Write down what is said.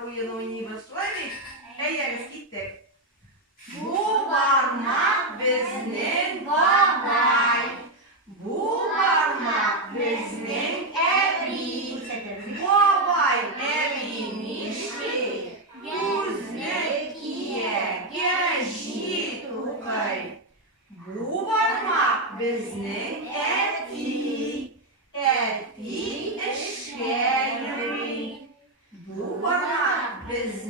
parmak oyunu oynayıp söyledik. Heyeriz gittik. Bu parmak bizning babay. Bu parmak bizning evi. Babay eviymişti. Biznikiye geçti tukay. Bu parmak bizning eti. Eti eşeği. Bu parmak bizning